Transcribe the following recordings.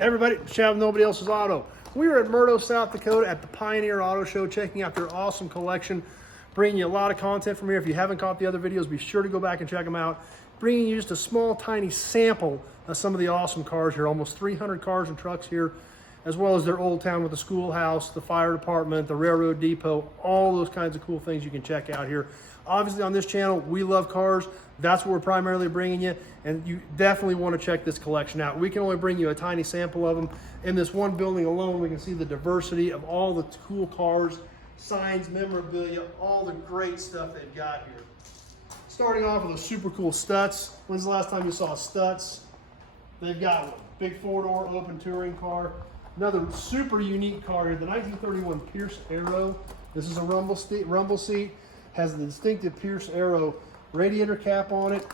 Everybody, Chad with Nobody Else's Auto. We are at Murdo, South Dakota at the Pioneer Auto Show, checking out their awesome collection, bringing you a lot of content from here. If you haven't caught the other videos, be sure to go back and check them out. Bringing you just a small, tiny sample of some of the awesome cars here. Almost 300 cars and trucks here, as well as their old town with the schoolhouse, the fire department, the railroad depot, all those kinds of cool things you can check out here. Obviously on this channel, we love cars. That's what we're primarily bringing you, and you definitely want to check this collection out. We can only bring you a tiny sample of them. In this one building alone, we can see the diversity of all the cool cars, signs, memorabilia, all the great stuff they've got here. Starting off with a super cool Stutz. When's the last time you saw a Stutz? They've got one. Big four-door open touring car. Another super unique car here, the 1931 Pierce Arrow. This is a rumble seat. Has the distinctive Pierce Arrow radiator cap on it.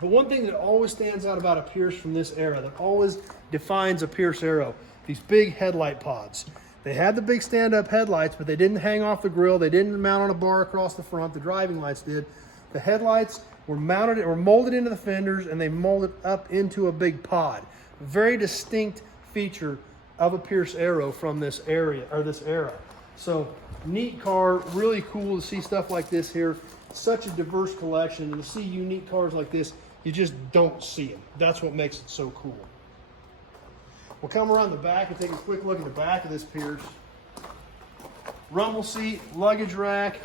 But one thing that always stands out about a Pierce from this era, that always defines a Pierce Arrow, these big headlight pods. They had the big stand-up headlights, but they didn't hang off the grill. They didn't mount on a bar across the front. The driving lights did. The headlights were mounted or molded into the fenders, and they molded up into a big pod. Very distinct feature of a Pierce Arrow from this area or this era. So neat car, really cool to see stuff like this here. Such a diverse collection, and to see unique cars like this, you just don't see them. That's what makes it so cool. We'll come around the back and take a quick look at the back of this Pierce. Rumble seat, luggage rack,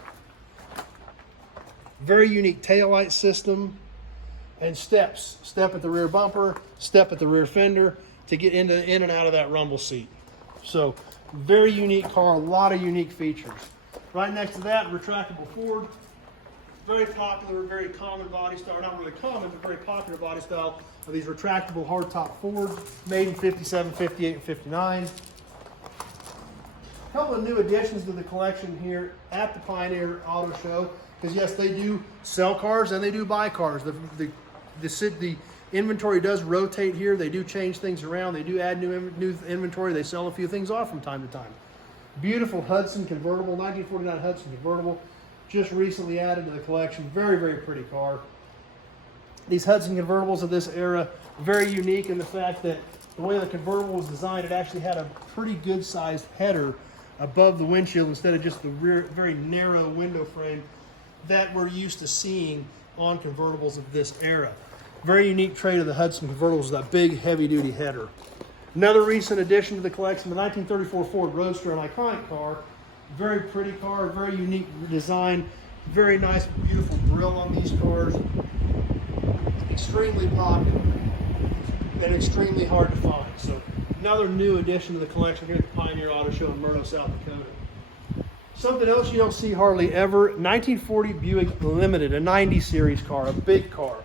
very unique taillight system, and steps. Step at the rear bumper, step at the rear fender to get in and out of that rumble seat. So very unique car, a lot of unique features. Right next to that, retractable Ford. Very popular, very common body style, not really common, but very popular body style of these retractable hardtop Fords, made in 57, 58, and 59. A couple of new additions to the collection here at the Pioneer Auto Show, because yes, they do sell cars and they do buy cars. The inventory does rotate here. They do change things around. They do add new inventory. They sell a few things off from time to time. Beautiful Hudson convertible, 1949 Hudson convertible. Just recently added to the collection. Very, very pretty car. These Hudson convertibles of this era, very unique in the fact that the way the convertible was designed, it actually had a pretty good sized header above the windshield instead of just the rear, very narrow window frame that we're used to seeing on convertibles of this era. Very unique trait of the Hudson convertibles is that big, heavy-duty header. Another recent addition to the collection, the 1934 Ford Roadster, an iconic car. Very pretty car, very unique design, very nice, beautiful grille on these cars. Extremely popular and extremely hard to find. So another new addition to the collection here at the Pioneer Auto Show in Murdo, South Dakota. Something else you don't see hardly ever, 1940 Buick Limited, a 90 series car, a big car.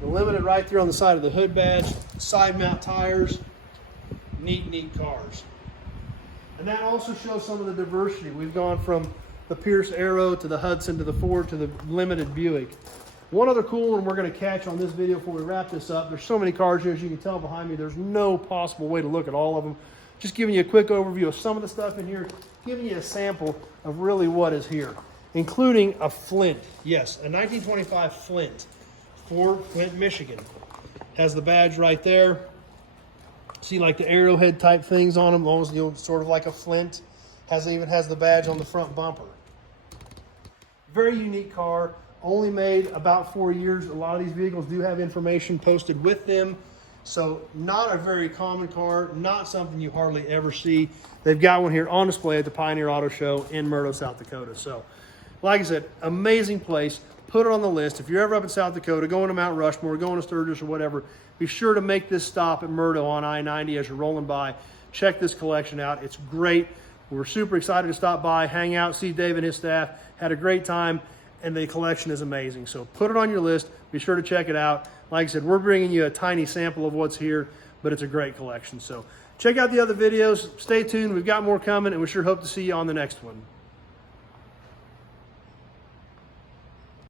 The Limited right there on the side of the hood badge, side mount tires, neat cars. And that also shows some of the diversity. We've gone from the Pierce Arrow to the Hudson to the Ford to the Limited Buick. One other cool one we're going to catch on this video before we wrap this up. There's so many cars here, as you can tell behind me. There's no possible way to look at all of them. Just giving you a quick overview of some of the stuff in here, giving you a sample of really what is here, including a Flint. Yes, a 1925 Flint, Ford Flint, Michigan. Has the badge right there. See, like the arrowhead type things on them, almost, sort of like a Flint. Even has the badge on the front bumper. Very unique car, only made about 4 years. A lot of these vehicles do have information posted with them. So not a very common car, not something you hardly ever see. They've got one here on display at the Pioneer Auto Show in Murdo, South Dakota. So like I said, amazing place. Put it on the list. If you're ever up in South Dakota, going to Mount Rushmore, going to Sturgis or whatever, be sure to make this stop at Murdo on I-90 as you're rolling by. Check this collection out. It's great. We're super excited to stop by, hang out, see Dave and his staff. Had a great time, and the collection is amazing. So put it on your list. Be sure to check it out. Like I said, we're bringing you a tiny sample of what's here, but it's a great collection. So check out the other videos. Stay tuned. We've got more coming, and we sure hope to see you on the next one.